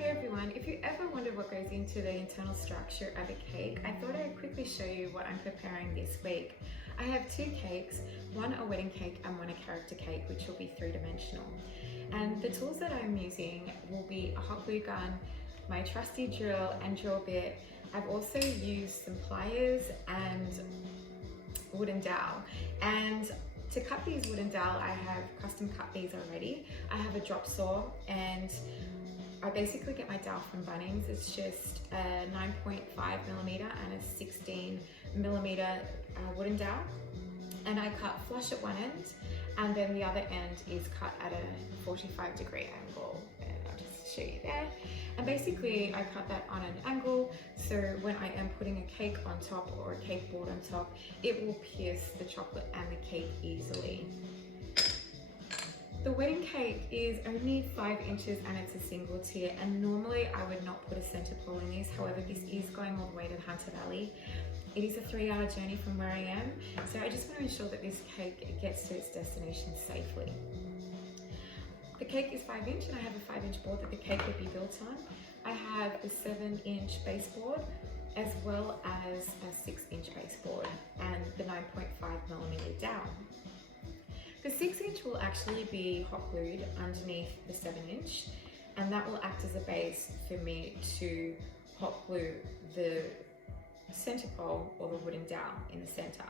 Hey everyone, if you ever wondered what goes into the internal structure of a cake, I thought I'd quickly show you what I'm preparing this week. I have two cakes, one a wedding cake and one a character cake, which will be three-dimensional. And the tools that I'm using will be a hot glue gun, my trusty drill and drill bit. I've also used some pliers and wooden dowel. And to cut these wooden dowel, I have custom cut these already. I have a drop saw and I basically get my dowel from Bunnings. It's just a 9.5mm and a 16mm wooden dowel. And I cut flush at one end and then the other end is cut at a 45-degree angle. And I'll just show you there. And basically I cut that on an angle so when I am putting a cake on top or a cake board on top, it will pierce the chocolate and the cake easily. The wedding cake is only 5 inches and it's a single tier, and normally I would not put a center pole in this. However, this is going all the way to Hunter Valley. It is a 3-hour journey from where I am, so I just want to ensure that this cake gets to its destination safely. The cake is 5 inch and I have a 5-inch board that the cake will be built on. I have a 7-inch baseboard as well as a 6-inch baseboard and the 9.5mm dowel. The 6-inch will actually be hot glued underneath the 7-inch, and that will act as a base for me to hot glue the center pole or the wooden dowel in the center.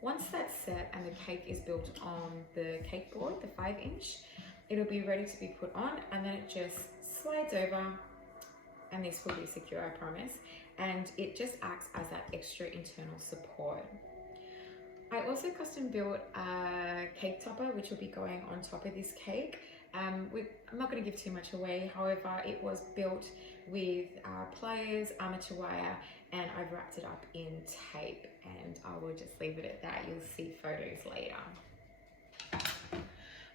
Once that's set and the cake is built on the cake board, the 5-inch, it'll be ready to be put on, and then it just slides over, and this will be secure, I promise, and it just acts as that extra internal support. I also custom built a cake topper which will be going on top of this cake. I'm not going to give too much away, however it was built with pliers, armature wire, and I've wrapped it up in tape, and I will just leave it at that. You'll see photos later.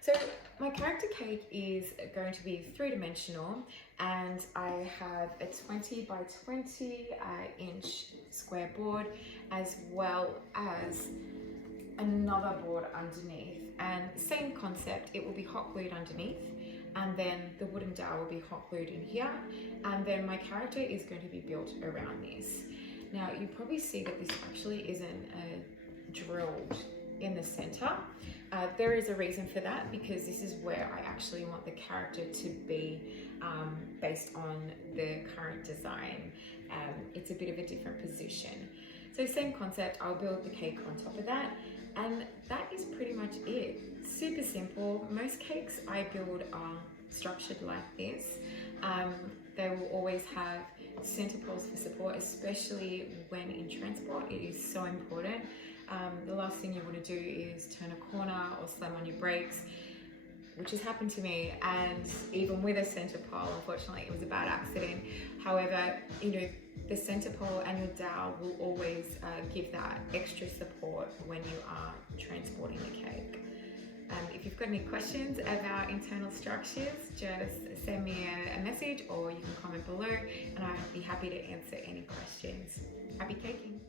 So my character cake is going to be 3-dimensional, and I have a 20 by 20 inch square board as well as another board underneath, and same concept. It will be hot glued underneath, and then the wooden dowel will be hot glued in here, and then my character is going to be built around this. Now you probably see that this actually isn't drilled in the center. There is a reason for that, because this is where I actually want the character to be based on the current design. It's a bit of a different position. So same concept, I'll build the cake on top of that, and that is pretty much it. Super simple. Most cakes I build are structured like this. They will always have center poles for support, especially when in transport. It is so important. The last thing you want to do is turn a corner or slam on your brakes, which has happened to me, and even with a center pole, unfortunately it was a bad accident. However, the center pole and your dowel will always give that extra support when you are transporting the cake. If you've got any questions about internal structures, just send me a message or you can comment below, and I'll be happy to answer any questions. Happy caking!